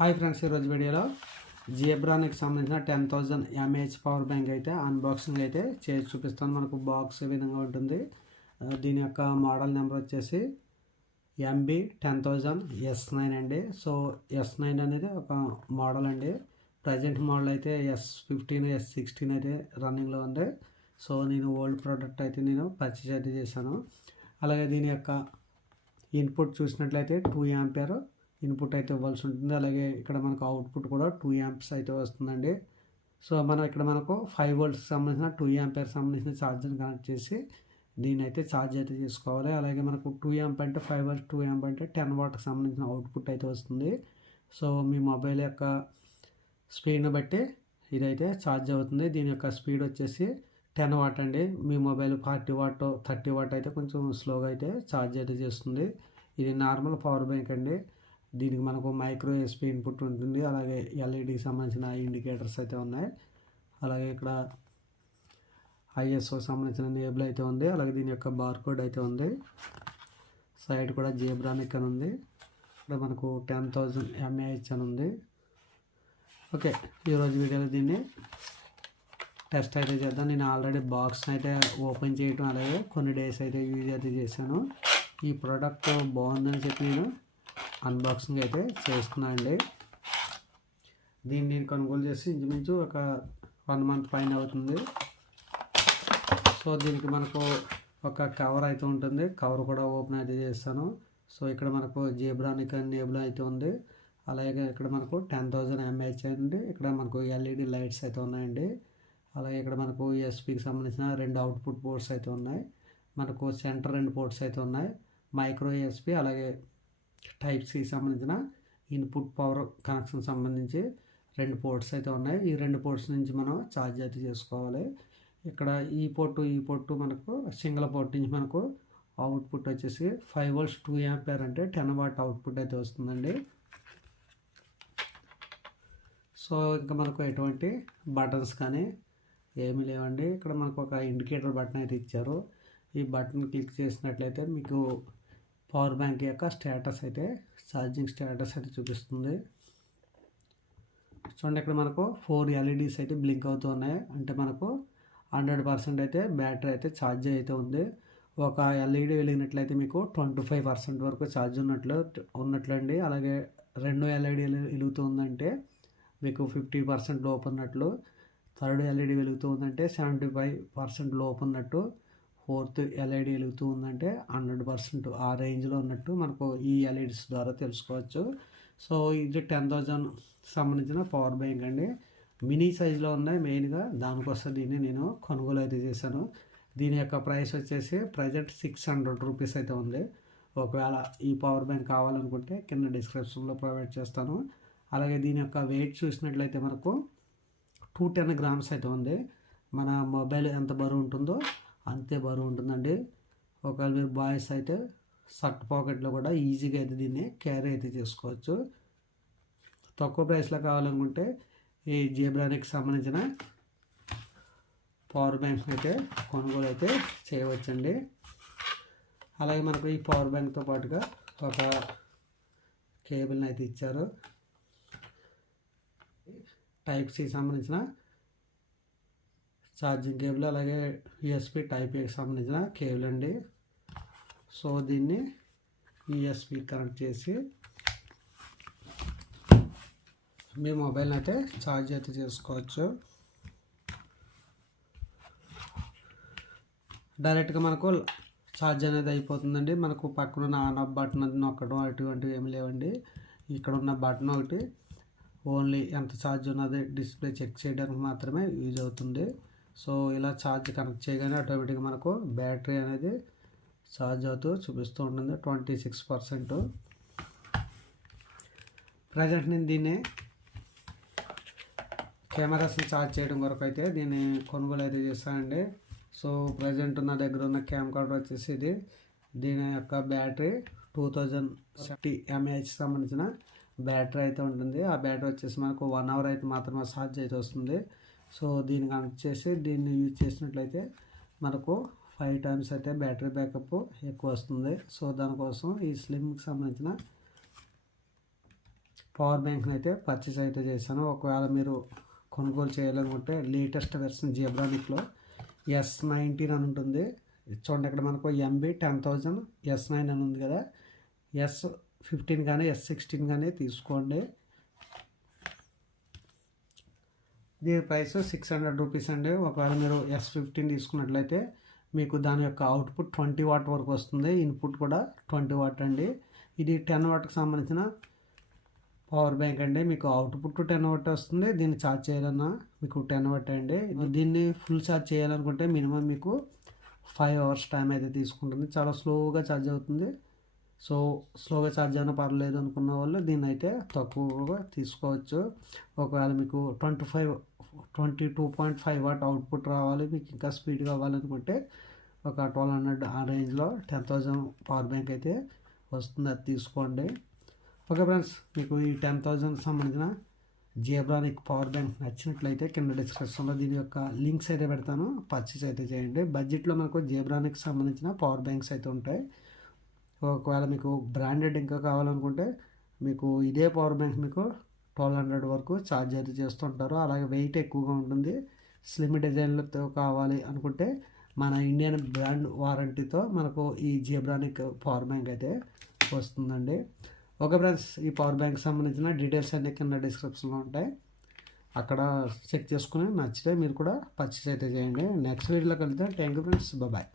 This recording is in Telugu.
హాయ్ ఫ్రెండ్స్, ఈరోజు వీడియోలో జిబ్రానికి సంబంధించిన 10,000 mAh పవర్ బ్యాంక్ అయితే అన్బాక్సింగ్ అయితే చేసి చూపిస్తాను. మనకు బాక్స్ ఈ విధంగా ఉంటుంది. దీని యొక్క మోడల్ నెంబర్ వచ్చేసి MB10000S9 అండి. సో S9 అనేది ఒక మోడల్ అండి. ప్రజెంట్ మోడల్ అయితే S15 S16 అయితే రన్నింగ్లో ఉంది. సో నేను ఓల్డ్ ప్రోడక్ట్ అయితే నేను పర్చేజ్ అయితే చేశాను. అలాగే దీని యొక్క ఇన్పుట్ చూసినట్లయితే 2 ఆంపియర్ ఇన్పుట్ అయితే ఇవ్వాల్సి ఉంటుంది. అలాగే ఇక్కడ మనకు అవుట్పుట్ కూడా 2 amps అయితే వస్తుందండి. సో ఇక్కడ మనకు 5 volts సంబంధించిన 2 ఆంపియర్ సంబంధించిన ఛార్జర్ని కనెక్ట్ చేసి దీన్ని అయితే ఛార్జ్ అయితే చేసుకోవాలి. అలాగే మనకు 2 amp అంటే 5 volts, 2 amp అంటే 10 wattకి సంబంధించిన అవుట్పుట్ అయితే వస్తుంది. సో మీ మొబైల్ యొక్క స్పీడ్ని బట్టి ఇదైతే ఛార్జ్ అవుతుంది. దీని యొక్క స్పీడ్ వచ్చేసి 10 watt అండి. మీ మొబైల్ 40 watt 30 watt అయితే కొంచెం స్లోగా అయితే ఛార్జ్ అయితే చేస్తుంది. ఇది నార్మల్ పవర్ బ్యాంక్ అండి. దీనికి మనకు మైక్రో ఎస్పీ ఇన్పుట్ ఉంటుంది. అలాగే ఎల్ఈడికి సంబంధించిన ఇండికేటర్స్ అయితే ఉన్నాయి. అలాగే ఇక్కడ ఐఎస్ఓ సంబంధించిన నేబుల్ అయితే ఉంది. అలాగే దీని యొక్క బార్కోడ్ అయితే ఉంది. సైడ్ కూడా జిబ్రానిక్ అని ఉంది. ఇక్కడ మనకు 10,000 mAh అని ఉంది. ఓకే, ఈరోజు వీడియోలో దీన్ని టెస్ట్ అయితే చేద్దాం. నేను ఆల్రెడీ బాక్స్ అయితే ఓపెన్ చేయడం అలాగే కొన్ని డేస్ అయితే యూజ్ అయితే చేశాను. ఈ ప్రోడక్ట్ బాగుందని చెప్పి నేను అన్బాక్సింగ్ అయితే చేస్తున్నాను అండి. దీన్ని నేను కొనుగోలు చేసి ఇంచుమించు ఒక 1 month పైన అవుతుంది. సో దీనికి మనకు ఒక కవర్ అయితే ఉంటుంది. కవర్ కూడా ఓపెన్ అయితే చేస్తాను. సో ఇక్కడ మనకు జిబ్రానిక్ నేబుల్ అయితే ఉంది. అలాగే ఇక్కడ మనకు 10,000 mAh అండి. ఇక్కడ మనకు ఎల్ఈడి లైట్స్ అయితే ఉన్నాయండి. అలాగే ఇక్కడ మనకు ఎస్పీకి సంబంధించిన 2 అవుట్పుట్ పోర్ట్స్ అయితే ఉన్నాయి. మనకు సెంటర్ 2 పోర్ట్స్ అయితే ఉన్నాయి. మైక్రో ఎస్పీ అలాగే టైప్ సి సంబంధించిన ఇన్పుట్ పవర్ కనెక్షన్ సంబంధించి 2 పోర్ట్స్ అయితే ఉన్నాయి. ఈ 2 పోర్ట్స్ నుంచి మనం ఛార్జ్ అయితే చేసుకోవాలి. ఇక్కడ ఈ పోర్టు మనకు సింగిల్ పోర్ట్ నుంచి మనకు అవుట్పుట్ వచ్చేసి 5 volts 2 ఆంపియర్ అంటే 10 watt అవుట్పుట్ అయితే వస్తుందండి. సో ఇంకా మనకు ఎటువంటి బటన్స్ కానీ ఏమీ లేవండి. ఇక్కడ మనకు ఒక ఇండికేటర్ బటన్ అయితే ఇచ్చారు. ఈ బటన్ క్లిక్ చేసినట్లయితే మీకు పవర్ బ్యాంక్ యొక్క స్టేటస్ అయితే ఛార్జింగ్ స్టేటస్ అయితే చూపిస్తుంది. చూడండి, ఇక్కడ మనకు 4 LEDs అయితే బ్లింక్ అవుతూ ఉన్నాయి. అంటే మనకు 100% అయితే బ్యాటరీ అయితే ఛార్జ్ అయితే ఉంది. ఒక LED వెలిగినట్లయితే మీకు 25% వరకు ఛార్జ్ ఉన్నట్లండి. అలాగే 2 LED వెలుగుతూ ఉందంటే మీకు 50% లోపు ఉన్నట్లు. 3rd LED వెలుగుతూ ఉందంటే 75% లోపు ఉన్నట్టు. 4th LED వెలుగుతూ ఉందంటే 100% ఆ రేంజ్లో ఉన్నట్టు మనకు ఈ ఎల్ఈడీస్ ద్వారా తెలుసుకోవచ్చు. సో ఇది 10,000 సంబంధించిన పవర్ బ్యాంక్ అండి. మినీ సైజులో ఉన్నాయి. మెయిన్గా దానికోసం దీన్ని నేను కొనుగోలు అయితే చేశాను. దీని యొక్క ప్రైస్ వచ్చేసి ప్రజెంట్ 600 రూపీస్ అయితే ఉంది. ఒకవేళ ఈ పవర్ బ్యాంక్ కావాలనుకుంటే కింద డిస్క్రిప్షన్లో ప్రొవైడ్ చేస్తాను. అలాగే దీని యొక్క వెయిట్ చూసినట్లయితే మనకు 210 grams అయితే ఉంది. మన మొబైల్ ఎంత బరువు ఉంటుందో అంతే బరువు ఉంటుందండి. ఒకవేళ మీరు బాయ్స్ అయితే షర్ట్ పాకెట్లో కూడా ఈజీగా అయితే దీన్ని క్యారీ అయితే చేసుకోవచ్చు. తక్కువ ప్రైస్లో కావాలనుకుంటే ఈ జిబ్రానిక్ సంబంధించిన పవర్ బ్యాంక్స్ అయితే కొనుగోలు అయితే చేయవచ్చండి. అలాగే మనకు ఈ పవర్ బ్యాంక్తో పాటుగా ఒక కేబుల్ని అయితే ఇచ్చారు. టైప్ సి సంబంధించిన ఛార్జింగ్ కేబుల్, అలాగే యూఎస్బి టైప్ ఏకి సంబంధించిన కేబుల్ అండి. సో దీన్ని యూఎస్బి కనెక్ట్ చేసి మీ మొబైల్ని అయితే ఛార్జ్ అయితే చేసుకోవచ్చు. డైరెక్ట్గా మనకు ఛార్జ్ అనేది అయిపోతుందండి. మనకు పక్కన ఉన్న ఆన్ ఆఫ్ బటన్ నొక్కడం అటువంటివి ఏమి లేవండి. ఇక్కడ ఉన్న బటన్ ఒకటి ఓన్లీ ఎంత ఛార్జ్ ఉన్నది డిస్ప్లే చెక్ చేయడానికి మాత్రమే యూజ్ అవుతుంది. సో ఇలా ఛార్జ్ కనెక్ట్ చేయగానే ఆటోమేటిక్గా మనకు బ్యాటరీ అనేది ఛార్జ్ అవుతూ చూపిస్తూ ఉంటుంది 26%. ప్రజెంట్ నేను దీన్ని కెమెరాస్ని ఛార్జ్ చేయడం వరకు అయితే దీన్ని కొనుగోలు అయితే చేస్తానండి. సో ప్రజెంట్ నా దగ్గర ఉన్న క్యామ్ కార్డ్ వచ్చేసి ఇది. దీని యొక్క బ్యాటరీ 2050 mAh సంబంధించిన బ్యాటరీ అయితే ఉంటుంది. ఆ బ్యాటరీ వచ్చేసి మనకు 1 hour అయితే మాత్రమే ఛార్జ్ అయితే వస్తుంది. సో దీన్ని కనెక్ట్ చేసి దీన్ని యూజ్ చేసినట్లయితే మనకు 5 times అయితే బ్యాటరీ బ్యాకప్ ఎక్కువ వస్తుంది. సో దానికోసం ఈ స్లిమ్కి సంబంధించిన పవర్ బ్యాంక్ని అయితే పర్చేస్ అయితే చేశాను. ఒకవేళ మీరు కొనుగోలు చేయాలనుకుంటే లేటెస్ట్ వెర్షన్ జీబ్రానిక్లో S19 అని ఉంటుంది. చూడండి ఇక్కడ మనకు MB 10,000 S9 అని ఉంది కదా, S15 కానీ S16 కానీ తీసుకోండి. దీని ప్రైస్ 600 రూపీస్ అండి. ఒకవేళ మీరు S15 తీసుకున్నట్లయితే మీకు దాని యొక్క అవుట్పుట్ 20 వాట్ వరకు వస్తుంది, ఇన్పుట్ కూడా 20 వాట్ అండి. ఇది 10 వాట్కి సంబంధించిన పవర్ బ్యాంక్ అండి. మీకు అవుట్పుట్ 10 వాట్ వస్తుంది, దీన్ని ఛార్జ్ చేయాలన్నా మీకు 10 వాట్ అండి. దీన్ని ఫుల్ ఛార్జ్ చేయాలనుకుంటే మినిమం మీకు 5 అవర్స్ టైం అయితే తీసుకుంటుంది. చాలా స్లోగా ఛార్జ్ అవుతుంది. సో స్లోగా ఛార్జ్ అయినా పర్లేదు అనుకున్న వాళ్ళు దీన్ని అయితే తక్కువగా తీసుకోవచ్చు. ఒకవేళ మీకు 22.5 వాట్ అవుట్పుట్ రావాలి, మీకు ఇంకా స్పీడ్ కావాలనుకుంటే ఒక 1200 ఆ రేంజ్లో 10,000 పవర్ బ్యాంక్ అయితే వస్తుంది, అది తీసుకోండి. ఓకే ఫ్రెండ్స్, మీకు ఈ 10,000 సంబంధించిన జీబ్రానిక్ పవర్ బ్యాంక్ నచ్చినట్లయితే కింద డిస్క్రిప్షన్లో దీని యొక్క లింక్స్ అయితే పెడతాను, పర్చేస్ అయితే చేయండి. బడ్జెట్లో మనకు జీబ్రానిక్ సంబంధించిన పవర్ బ్యాంక్స్ అయితే ఉంటాయి. ఒకవేళ మీకు బ్రాండెడ్ ఇంకా కావాలనుకుంటే మీకు ఇదే పవర్ బ్యాంక్ మీకు 1200 వరకు ఛార్జ్ అయితే చేస్తుంటారు. అలాగే వెయిట్ ఎక్కువగా ఉంటుంది. స్లిమ్ డిజైన్లతో కావాలి అనుకుంటే మన ఇండియన్ బ్రాండ్ వారంటీతో మనకు ఈ జీబ్రానిక్ పవర్ బ్యాంక్ అయితే వస్తుందండి. ఓకే ఫ్రెండ్స్, ఈ పవర్ బ్యాంక్ సంబంధించిన డీటెయిల్స్ అన్నీ కింద డిస్క్రిప్షన్లో ఉంటాయి, అక్కడ చెక్ చేసుకుని నచ్చితే మీరు కూడా పర్చేస్ అయితే చేయండి. నెక్స్ట్ వీడియోలో కలిద్దాం. Thank you friends, bye.